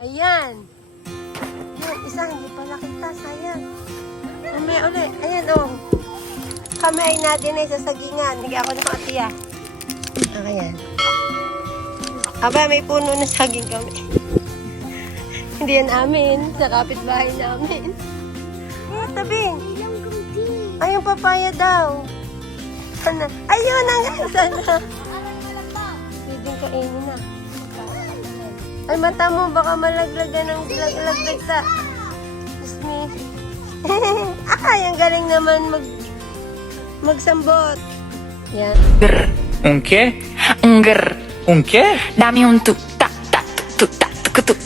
Ayan. Yan, isa hindi pala kita, sayang. Mamaya ulit. Ayan, oh. Kamay natin ay sasagingan. Hindi ako nakatiya. Ayan. Aba, may puno na saging kami. Hindi yan amin. Sa kapitbahay namin. Tabing. Ay, yung papaya daw. Sana. Ayun, hanggang sana. Pwedeng kainin na. Ay, mata mo, baka malaglagan ng laglag sa... Excuse me. Ay, ang galing naman magsambot. Yan. Un qué? Un qué? Dame un tuk tak tak tuk tak tuk tuk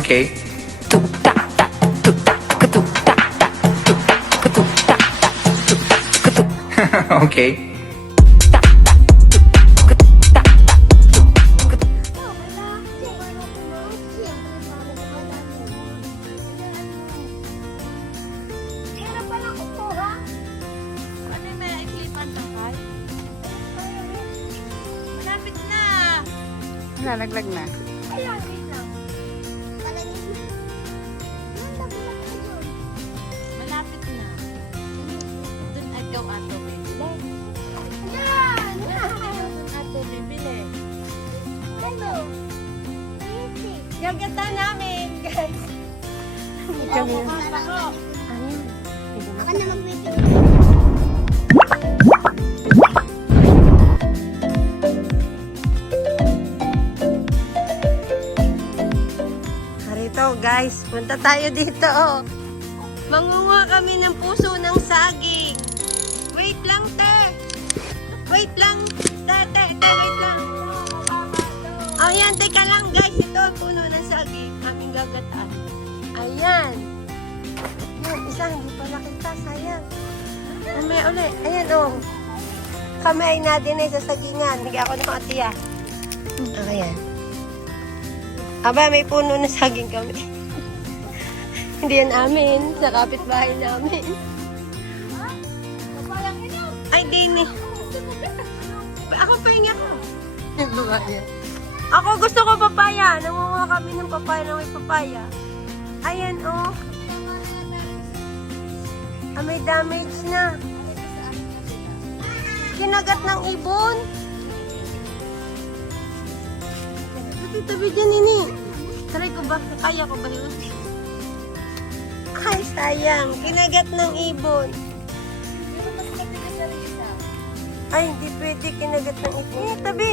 Ok. tuk tak tak tuk tak tuk tuk tak tak tuk tak tuk tuk tak tak tuk tak tuk tuk Ok. tak tak tuk tuk tak tak tuk tuk. Ano yung may iklipan takay? Malapit na. Lalaglag na. Ayan, wait lang. Malapit na. Doon agaw ato bibili. Yan! Doon ato bibili. Gagata namin, guys. Kami na. Ayun. Ako na magbibigay. Harito, guys. Punta tayo dito, oh. Mangunguha kami ng puso ng saging. Wait lang, te. Wait lang. Te, wait lang. Oh, yan. Teka lang, guys. Ito ang puno ng saging. Aming gagataan. Ayan. Yan, isa. Hindi pala kita. Sayang. Mamaya ulit. Ayan, oh. Kamay natin ay sasagingan. Hindi ako nakatiya. Ayan. Aba, may puno na saging kami. Hindi yan amin. Sa kapitbahay namin. Ay, ding. Ako pahinga ko. Ako gusto ko papaya. Nangunguha kami ng papaya na may papaya. Ayan, oh. Ah, may damage na. Kinagat ng ibon. Tabi dyan, ini. Taray ko ba? Kaya ko ba yun? Ay, sayang. Kinagat ng ibon. Ay, hindi pwede kinagat ng ibon. Tabi.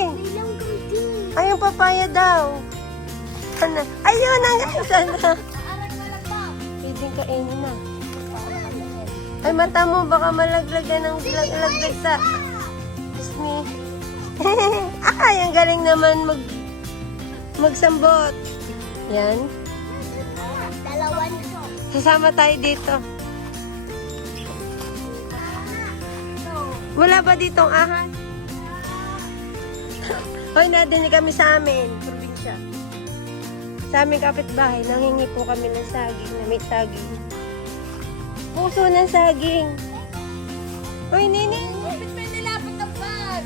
Ay, yung papaya daw. Ano? Ayun, hanggang sana. Pwedeng kainin na. Ay, mata mo, baka malaglagan ng laglag sa... Excuse me. Ay, ang galing naman magsambot. Yan. Dalawan. Sasama tayo dito. Wala ba ditong ahas? Hoy, nadinig kami sa amin, probinsya. Sa aming kapitbahay, nanghingi po kami ng saging, na may saging. Puso ng saging. Hoy, Nini, kapit pa nilapit ang bag.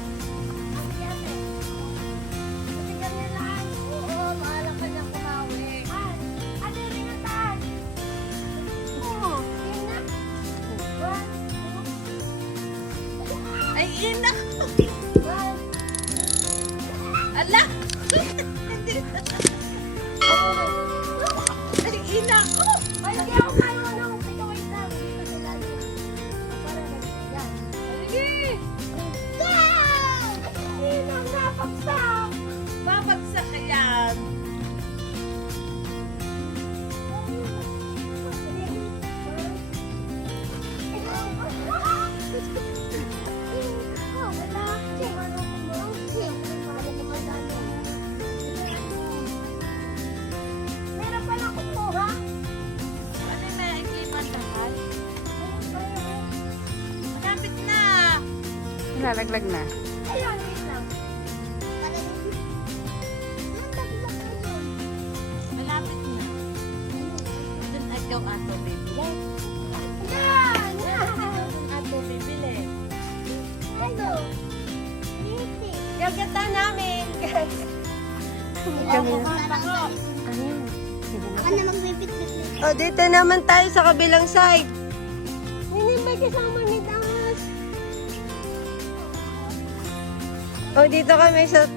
Ay, ina! Ala! Ay, ina ko! Ay, hindi ako marunong. Ito, wait lang. Dito sila. Para yan. Sige! Ina, napagsak! Babagsak ka yan. Meron pala kukuha. Ano yung may iklipan takay? Malapit na. Lalaglag na. Ayun, wait lang. Malapit na. Doon agaw ato bibili. Yan! Doon ato bibili. Ito. Gagata namin, guys. Kami na. Ayun. Ako na magbibit-bit. O, dito naman tayo sa kabilang side. Nini, may kasama ni Damas. O, dito kami sa...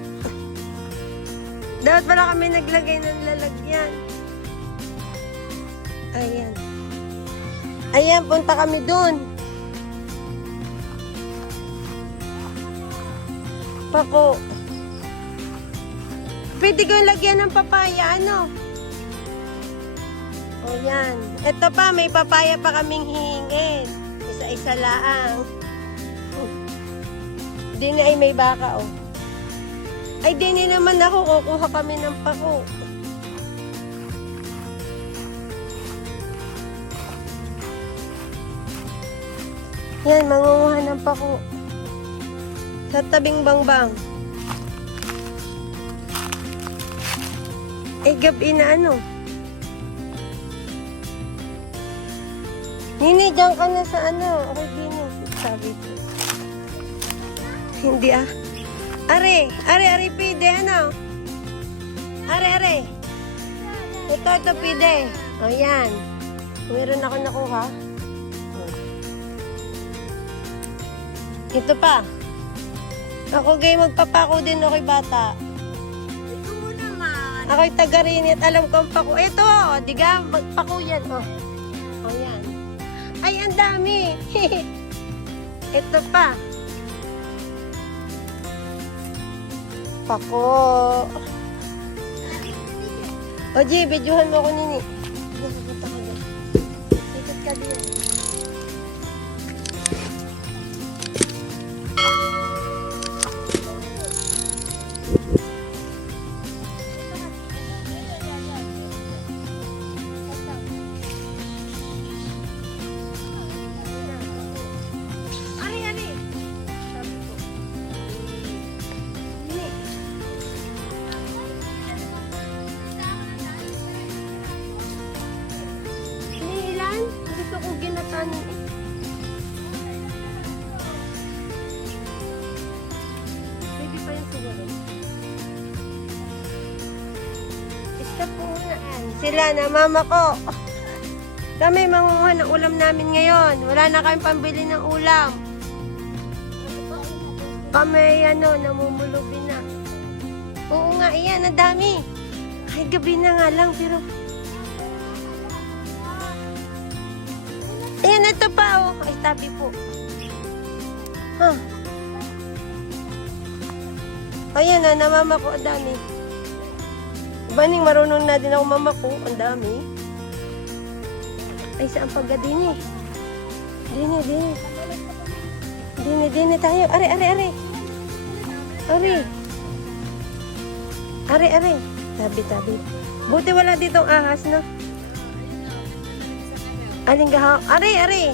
Dapat pala kami naglagay ng lalagyan. Ayan. Ayan, punta kami dun. Pako. Pwede ko yung lagyan ng papaya, ano? O yan. Ito pa, may papaya pa kaming hihingin. Isa-isa laang. Di na ay may baka, oh. Ay, di na naman ako. Kukuha kami ng pako. Yan, mangunguha ng pako. Sa tabing bangbang. Ay, gabi na ano. Nini, dyan ka na sa ano. Okay, Dini. Sabi ko. Hindi ah. Are, pide, ano? Are. Ito, pide. O, yan. Meron ako nakuha. Ito pa. Ako gay magpapako din ako'y bata. Ito naman. Ako'y taga-rinit. Alam ko ang pako. Ito, diga, magpako yan. O, yan. Ay, ang dami. Ito pa. Pako. O, G, videohan mo ako nini. Punta ka dyan. Ikot ka dyan. Ilan? Gusto ko ginatanin eh. Baby pa yun siguro. Stop po muna. Sila na mama ko. Kami mangunguha ng ulam namin ngayon. Wala na kayong pambili ng ulam. Kami namumulubi na. Oo nga, iyan, ang dami. Ay, gabi na nga lang, pero... Ayan, ito pa, oh. Ay, tabi po. Huh. Ayan na, namama ko, ang dami. Baning marunong na din ako mamako, ang dami. Ay, saan pagka din eh? Dini tayo. Are. Tabi. Buti wala ditong ahas, no? Aling gahaw. Are. Ay,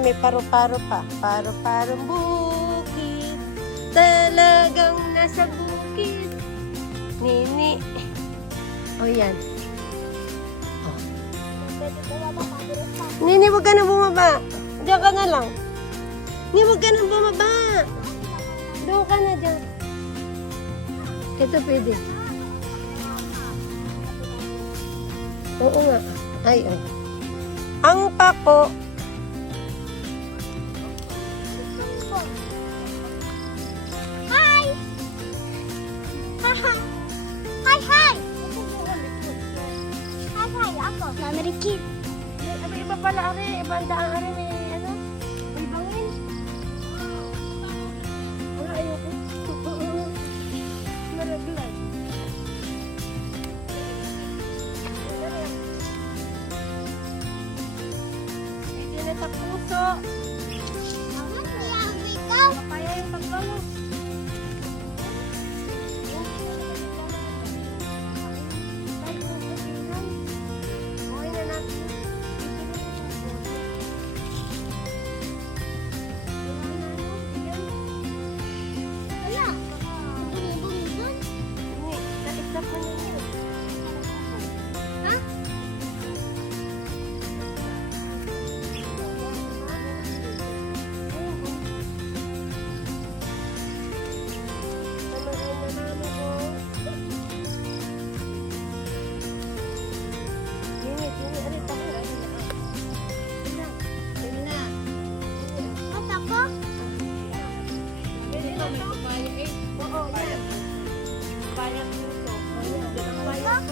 may paro-paro pa. Paro-parong bukid. Talagang nasa bukid. Nini. O, yan. Nini, huwag ka na bumaba. Diyan ka na lang. Nini, huwag ka na bumaba. Doon ka na dyan. Ito pwede. Oo nga. Ay, oh. Ang pako. Hi! Hi! Hi, ako. Family kid. Iba pala, Are. Ibang daan, Are. May ano? May bangin. Wala, ayoko. Naraglag. Pwede na sa puso. Ako, kuya, ikaw. Kaya yung pagbalo. Okay na natin. Wala. Bumubong dun. Hindi, na-stop mo na yun. Ha?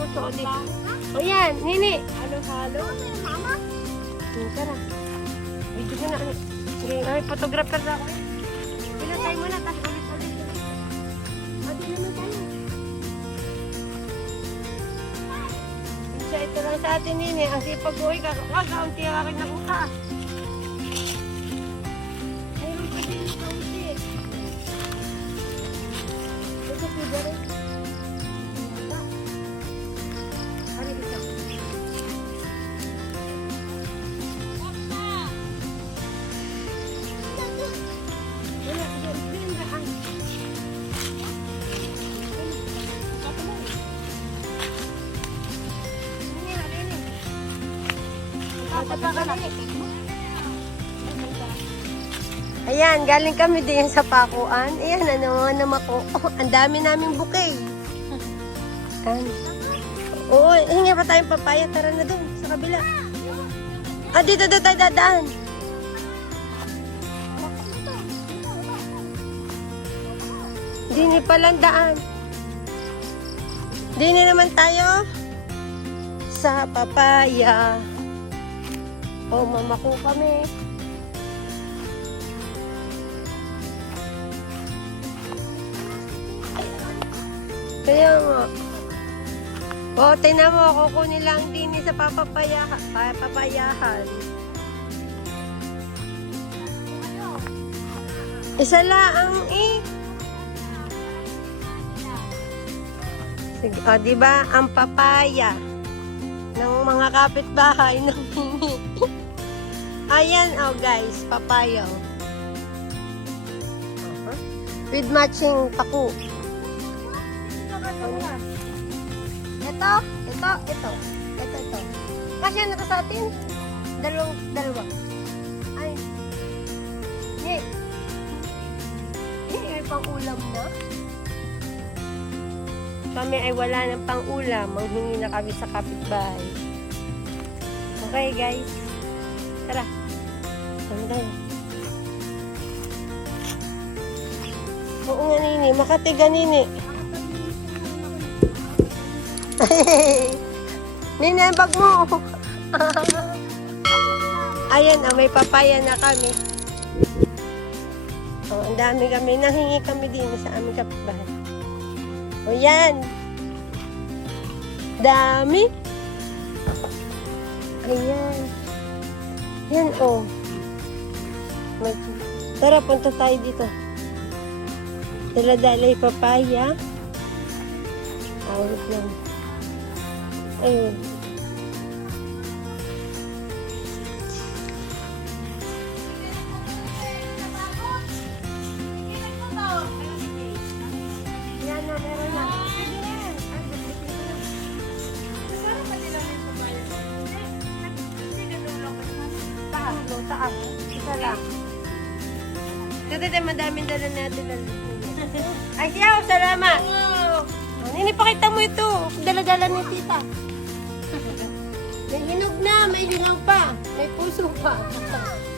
puso ko dito. O yan, Nini. Halo-halo. Mama? Tara. Video ko na. Ay, photographer na ako. Pinatay mo na, tapos ulit-ulit. Adi naman tayo. Isa ito lang sa atin, Nini. Ang sipag-uwi ka. Kakaunti ang akin nakuha. Mayroon pa din yung kaunti. Ito, pwede rin. Ano ito? Wala, hindi na ang. Hindi na, Nini. Ayan, galing kami din sa pakuan. Ayan, ano mga namako. Ang dami naming bouquet. Ayan. Oo, hingi pa tayong papaya. Tara na dun, sa kabila. Ah, dito tayo dadaan. Dini palang daan. Dini naman tayo sa papaya. O, mamako kami. Kaya nga. O, tingnan mo, kukunin lang din sa papapayahan. Isa lang eh. Sige, o, diba? Ang papaya ng mga kapitbahay ng Nini. Ayan, oh guys, papaya. Oh. With matching paku. Ito. Kasya na to sa atin. Dalawa. Ay. May pang-ulam na. Kami ay wala ng pang-ulam. Manghingi na kami sa kapitbahay. Okay, guys. Tara. Saan tayo? Oo nga, Nini. Makatiga, Nini. Nini, ang bag mo. Ayan, may papaya na kami. Oh, ang dami kami. Nahingi kami din sa aming kapitbahay. O yan. Dami. Ayan. Yan, oh. Tara, punta tayo dito. Dala-dalay papaya. Awit lang. Ayun. Yan na, meron na. Taas. Isa lang. Dito madaming dala natin. Ay, siya, salamat. Nini, pakita mo ito. Dala-dala ni tita. May hinog na, may hinog pa. May puso pa.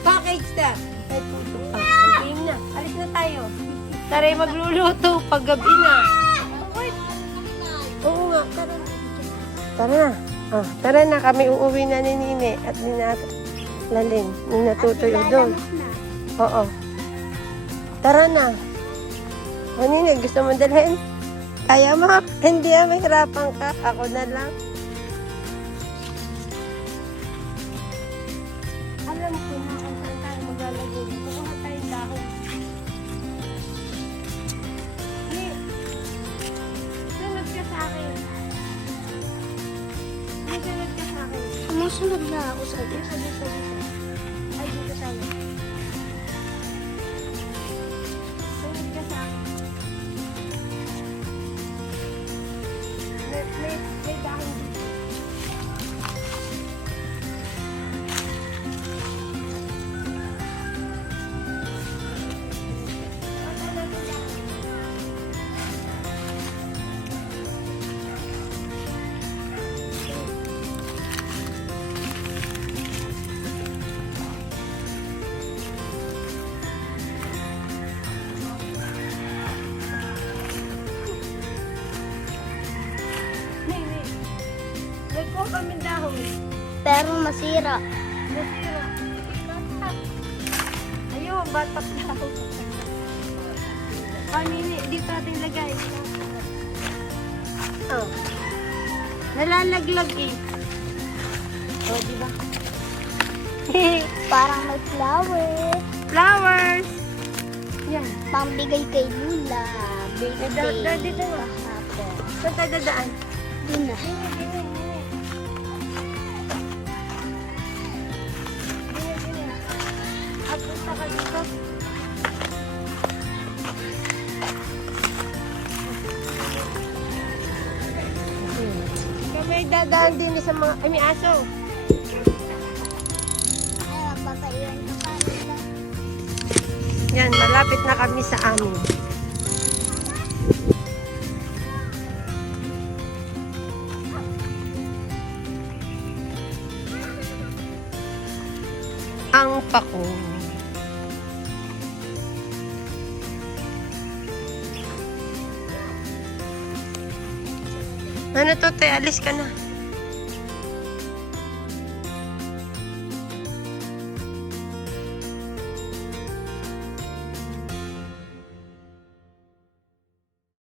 Package na. May puso pa. Game na. Alis na tayo. Tara, magluluto pag gabi na. Oo nga, tara na. Tara na. Ah, tara na, kami uuwi na ni Nini at ni Lalin. Ni Natutoy doon. Oo. Tara na. O Nini, gusto mo dalhin? Kaya mo? Hindi, mahirapan ka. Ako na lang. Alam ko na kung saan tayo maglalagay. Kukuha tayong dahon. Hindi. Sunod ka sa akin. Sunod ka sa akin. Sumusunod na ako sa iyo. Dito. Ay, dito tayo. Sunod ka sa akin. May dahon dito. po kami dahon. Pero masira. Nasira. Ayun, batak dahon. Panini, dito natin lagay. Oh. Nalalaglag eh. Oh, di ba? Parang may flower. Flowers! Yan. Pambigay kay Lula. Birthday. Dito na. Kahapon. Saan tayo dadaan? Di na. Punta ka dito. Kami dadaan din sa mga... Ay, may aso. Ay, magpapaiwan ka pa. Yan, malapit na kami sa amin. Ang pako. Ano to, te? Alis ka na.